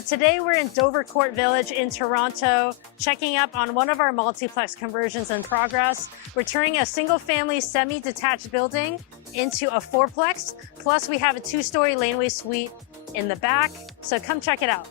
So today we're in Dovercourt Village in Toronto, checking up on one of our multiplex conversions in progress. We're turning a single-family semi-detached building into a fourplex, plus we have a 2-story laneway suite in the back, so come check it out.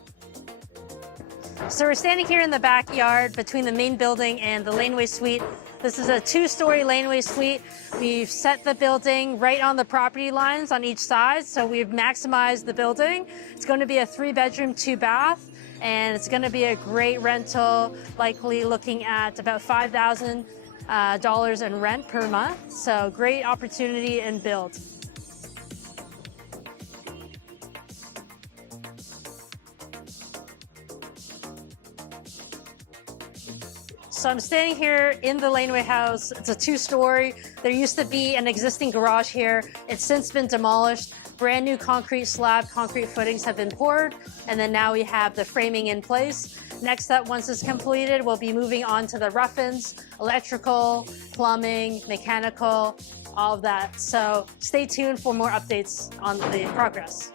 So we're standing here in the backyard between the main building and the laneway suite. This is a 2-story laneway suite. We've set the building right on the property lines on each side, so we've maximized the building. It's going to be a 3-bedroom, 2-bath, and it's going to be a great rental, likely looking at about $5,000 in rent per month. So great opportunity and build. So I'm standing here in the laneway house. It's a 2-story. There used to be an existing garage here. It's since been demolished. Brand new concrete slab, concrete footings have been poured, and then now we have the framing in place. Next up, once it's completed, we'll be moving on to the rough-ins, electrical, plumbing, mechanical, all of that. So stay tuned for more updates on the progress.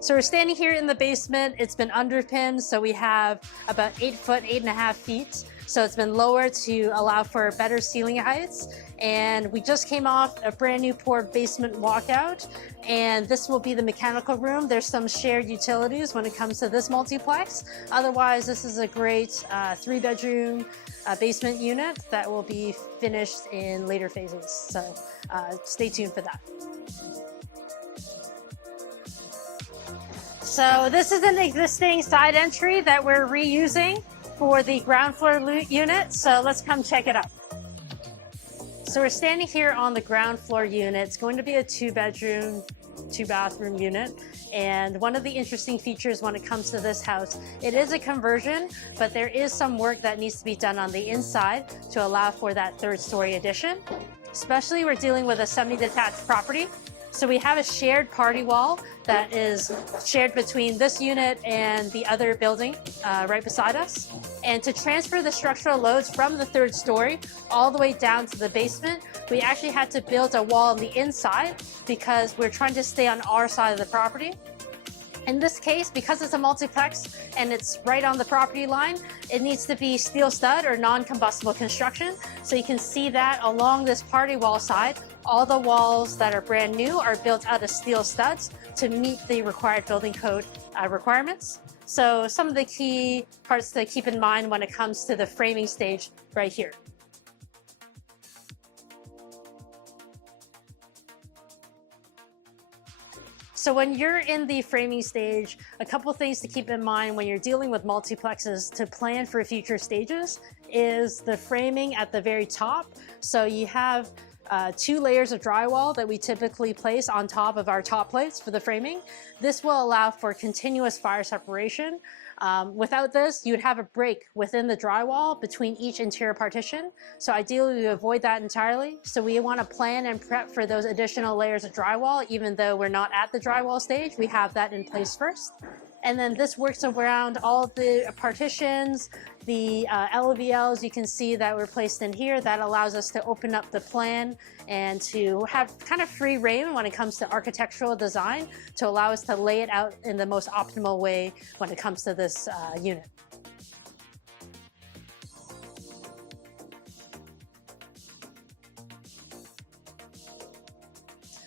So we're standing here in the basement. It's been underpinned, so we have about 8 foot, 8.5 feet. So it's been lowered to allow for better ceiling heights. And we just came off a brand new poured basement walkout. And this will be the mechanical room. There's some shared utilities when it comes to this multiplex. Otherwise, this is a great 3-bedroom basement unit that will be finished in later phases. So stay tuned for that. So this is an existing side entry that we're reusing for the ground floor unit. So let's come check it out. So we're standing here on the ground floor unit. It's going to be a 2-bedroom, 2-bathroom unit. And one of the interesting features when it comes to this house, it is a conversion, but there is some work that needs to be done on the inside to allow for that 3rd-story addition. Especially we're dealing with a semi-detached property. So we have a shared party wall that is shared between this unit and the other building right beside us. And to transfer the structural loads from the 3rd story all the way down to the basement, we actually had to build a wall on the inside because we're trying to stay on our side of the property. In this case, because it's a multiplex and it's right on the property line, it needs to be steel stud or non-combustible construction. So you can see that along this party wall side, all the walls that are brand new are built out of steel studs to meet the required building code requirements. So some of the key parts to keep in mind when it comes to the framing stage right here. So when you're in the framing stage, a couple things to keep in mind when you're dealing with multiplexes to plan for future stages is the framing at the very top. So you have 2 layers of drywall that we typically place on top of our top plates for the framing. This will allow for continuous fire separation. Without this, you'd have a break within the drywall between each interior partition. So ideally, we avoid that entirely. So we want to plan and prep for those additional layers of drywall, even though we're not at the drywall stage, we have that in place first. And then this works around all of the partitions, the LVLs you can see that were placed in here. That allows us to open up the plan and to have kind of free reign when it comes to architectural design to allow us to lay it out in the most optimal way when it comes to this unit.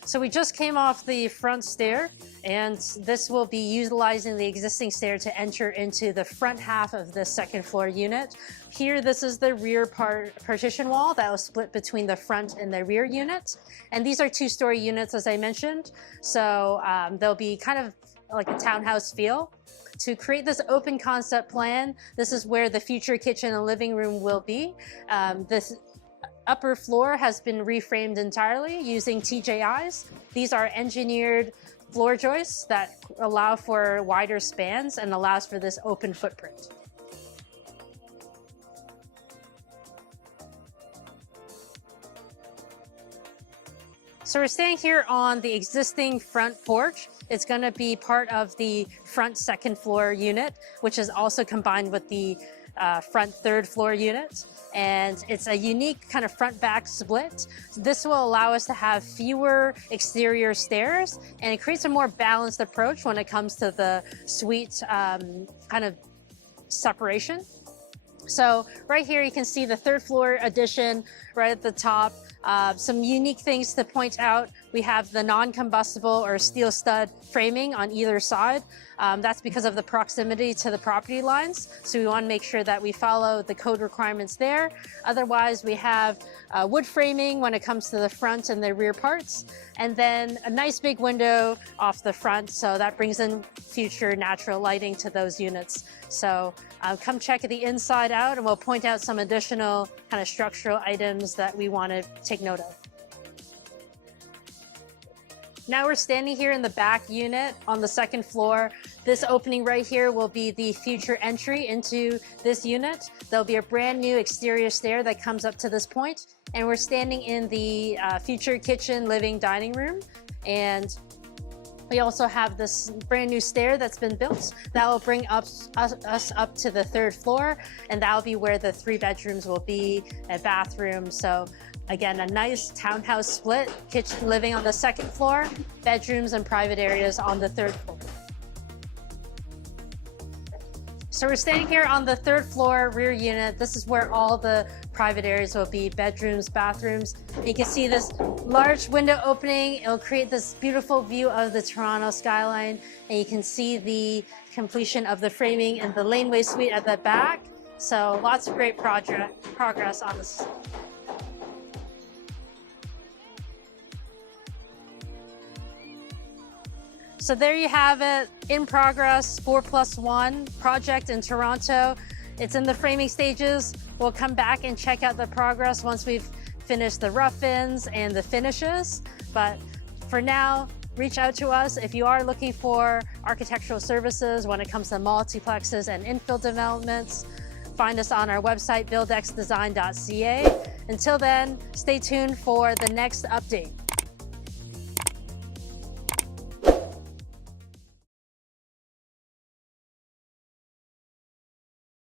So we just came off the front stair, and this will be utilizing the existing stair to enter into the front half of the 2nd floor unit. Here, this is the rear partition wall that was split between the front and the rear unit. And these are 2-story units, as I mentioned. So they'll be kind of like a townhouse feel. To create this open concept plan, this is where the future kitchen and living room will be. This upper floor has been reframed entirely using TJIs. These are engineered floor joists that allow for wider spans and allows for this open footprint. So we're standing here on the existing front porch. It's going to be part of the front second floor unit, which is also combined with the front third floor unit. And it's a unique kind of front back split. This will allow us to have fewer exterior stairs, and it creates a more balanced approach when it comes to the suite kind of separation. So right here you can see the third floor addition right at the top. Some unique things to point out. We have the non-combustible or steel stud framing on either side. That's because of the proximity to the property lines. So we want to make sure that we follow the code requirements there. Otherwise, we have wood framing when it comes to the front and the rear parts. And then a nice big window off the front. So that brings in future natural lighting to those units. So come check the inside out, and we'll point out some additional kind of structural items that we want to take note of. Now we're standing here in the back unit on the second floor. This opening right here will be the future entry into this unit. There'll be a brand new exterior stair that comes up to this point, and we're standing in the future kitchen, living, dining room. And we also have this brand new stair that's been built that will bring us up to the third floor, and that will be where the 3 bedrooms will be, a bathroom. So again, a nice townhouse split, kitchen, living on the second floor, bedrooms and private areas on the third floor. So we're standing here on the third floor rear unit. This is where all the private areas will be, bedrooms, bathrooms. You can see this large window opening. It'll create this beautiful view of the Toronto skyline. And you can see the completion of the framing and the Laneway suite at the back. So lots of great progress on this. So there you have it, in progress, 4+1 project in Toronto. It's in the framing stages. We'll come back and check out the progress once we've finished the rough-ins and the finishes. But for now, reach out to us if you are looking for architectural services when it comes to multiplexes and infill developments. Find us on our website, buildxdesign.ca. Until then, stay tuned for the next update.